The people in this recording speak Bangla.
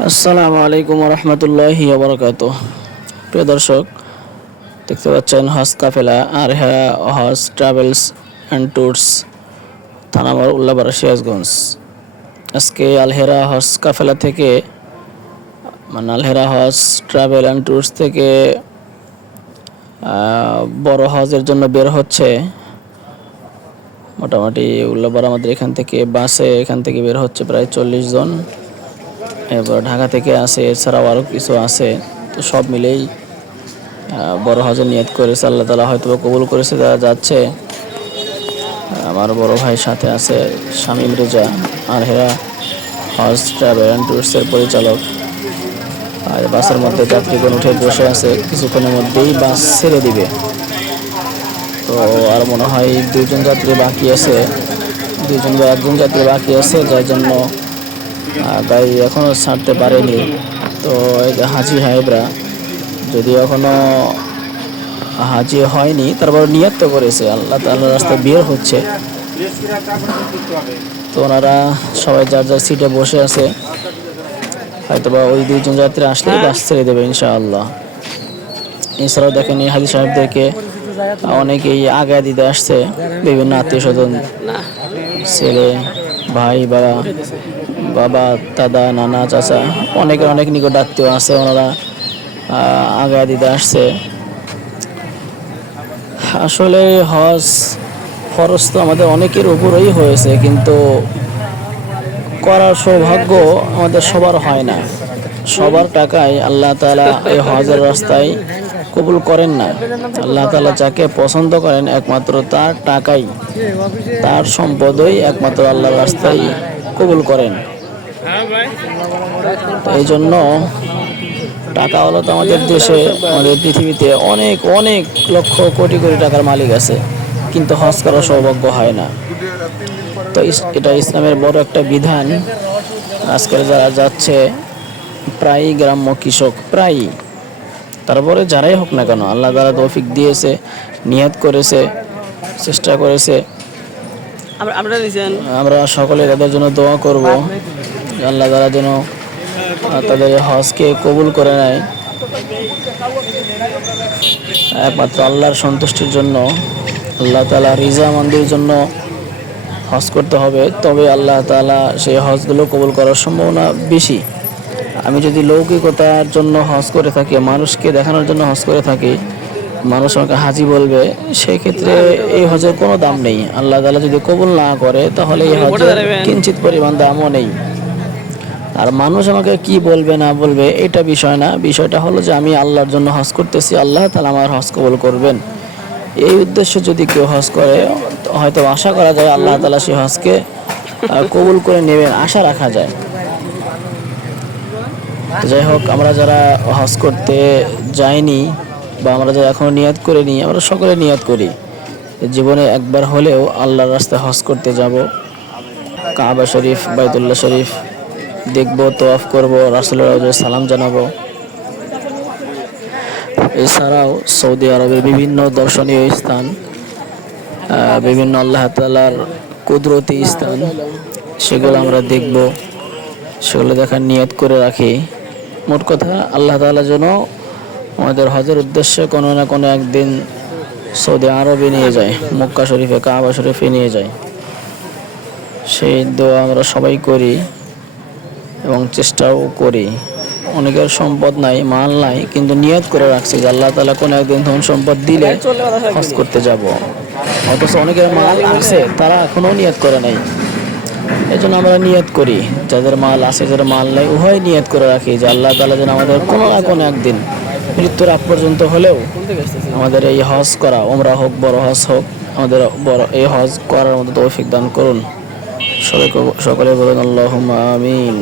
আসসালামু আলাইকুম রহমতুল্লাহি বারাকাতুহু। প্রিয় দর্শক, দেখতে পাচ্ছেন হজ কাফেলা আর হজ ট্রাভেলস অ্যান্ড ট্যুরস, থানা উল্লাপাড়া, সিরাজগঞ্জ। আজকে আলহেরা হজ কাফেলা থেকে আলহেরা হজ ট্রাভেল অ্যান্ড ট্যুরস থেকে বড় হজের জন্য বের হচ্ছে। মোটামুটি উল্লাপাড়া আমাদের এখান থেকে বের হচ্ছে প্রায় 40 জন। এবার ঢাকা থেকে আসে, এছাড়াও আরও কিছু আছে। তো সব মিলেই বড় হজের নিয়ত করেছে, আল্লাহ তাআলা হয়তো কবুল করেছে, তারা যাচ্ছে। আমার বড় ভাই সাথে আছে, শামীম রেজা, আর হেরা হজ ট্রাভেল অ্যান্ড ট্যুরসের পরিচালক। আর বাসের মধ্যে যাত্রীগণ উঠে বসে আছে, কিছুক্ষণের মধ্যেই বাস ছেড়ে দিবে। তো আর মনে হয় দুজন বা একজন যাত্রী বাকি আছে, যার জন্য গাড়ি এখনও ছাড়তে পারেনি। তো এই যে হাজি সাহেবরা যদিও এখনও হাজি হয়নি, তারপর নিয়ত তো করেছে, আল্লাহ তাআলার রাস্তায় বের হচ্ছে। তো ওনারা সবাই যার যার সিটে বসে আছে। হয়তোবা ওই দুইজন যাত্রী আসলেই বাস ছেড়ে দেবে ইনশাআল্লাহ। এছাড়াও দেখেন এই হাজি সাহেবদেরকে অনেকেই আগায় দিতে আসছে, বিভিন্ন আত্মীয় স্বজন, ছেলে, ভাই, বাবা, দাদা, নানা, চাচা, অনেক নিকট আত্মীয় আছে, ওনারা আগায় দিতে আসছে। আসলে হজ ফরজ তো আমাদের অনেকের উপরেই হয়েছে, কিন্তু করার সৌভাগ্য আমাদের সবার হয় না। সবার টাকায় আল্লাহ তাআলা এই হজের রাস্তায় কবুল করেন না। আল্লাহ তাআলা যাকে পছন্দ করেন একমাত্র তার টাকাই, তার সম্পদই একমাত্র আল্লাহর রাস্তায় কবুল করেন। এই জন্য টাকা হলো তো আমাদের দেশে, আমাদের পৃথিবীতে অনেক অনেক লক্ষ কোটি কোটি টাকার মালিক আছে, কিন্তু হজ করার সৌভাগ্য হয় না। তো এটা ইসলামের বড় একটা বিধান। আজকাল যারা যাচ্ছে প্রায়ই গ্রাম্য কৃষক, প্রায়ই, তারপরে যারাই হোক না কেন, আল্লাহ তাআলা তৌফিক দিয়েছে, নিয়ত করেছে, চেষ্টা করেছে। আমরা সকলে তাদের জন্য দোয়া করব, আল্লাহ তাআলা যেন তাদের হজকে কবুল করে নেয়। একমাত্র আল্লাহর সন্তুষ্টির জন্য, আল্লাহ তাআলা রিজামন্দির জন্য হজ করতে হবে, তবে আল্লাহ তাআলা সেই হজগুলো কবুল করার সম্ভাবনা বেশি। আমি যদি লৌকিকতার জন্য হজ করে থাকি, মানুষকে দেখানোর জন্য হজ করে থাকি, মানুষ আমাকে হাজি বলবে, সেই ক্ষেত্রে এই হজের কোনো দাম নেই। আল্লাহ তাআলা যদি কবুল না করে, তাহলে এই হজের কিঞ্চিত পরিমাণ দামও নেই। আর মানুষ আমাকে কি বলবে না বলবে এটা বিষয় না, বিষয়টা হলো যে আমি আল্লাহর জন্য হজ করতেছি, আল্লাহ তাআলা আমার হজ কবুল করবেন। এই উদ্দেশ্যে যদি কেউ হজ করে, হয়তো আশা করা যায় আল্লাহ তাআলা সেই হজকে কবুল করে নেবেন, আশা রাখা যায়। যাই হোক, আমরা যারা হজ করতে যাইনি বা আমরা যারা এখনো নিয়ত করিনি, আমরা সকলে নিয়ত করি জীবনে একবার হলেও আল্লাহর রাস্তায় হজ করতে যাব। কাবা শরীফ, বাইতুল্লাহ শরীফ দেখব, তওয়াফ করব, রাসূলের রওজায় সালাম জানাবো। এছাড়াও সৌদি আরবের বিভিন্ন দর্শনীয় স্থান, বিভিন্ন আল্লাহ তাআলার কুদরতি স্থান, সেগুলো আমরা দেখব, সেগুলো দেখার নিয়ত করে রাখি। মোট কথা, আল্লাহ তাআলা যেন আমাদের হজের উদ্দেশ্যে কোনো না কোনো একদিন সৌদি আরবে নিয়ে যায়, মক্কা শরীফে, কাবা শরীফে নিয়ে যায়। সেই দোয়া আমরা সবাই করি এবং চেষ্টাও করি। অনেকের সম্পদ নাই, মাল নাই, কিন্তু নিয়ত করে রাখছি যে আল্লাহ তাআলা কোনো একদিন ধন সম্পদ দিলে হজ করতে যাব। অথচ অনেকের মাল আছে, তারা এখনো নিয়ত করে নাই। এই জন্য আমরা নিয়ত করি, যাদের মাল আছে, যাদের মাল নেই, উভয় নিয়ত করে রাখি যে আল্লাহ তাআলা যেন আমাদের কোনো না কোনো একদিন, মৃত্যুর আগ পর্যন্ত হলেও, আমাদের এই হজ করা, উমরা হোক, বড় হজ হোক, আমাদের এই হজ করার মতো তৌফিক দান করুন। সকলে বলুন আল্লাহুম্মা আমিন।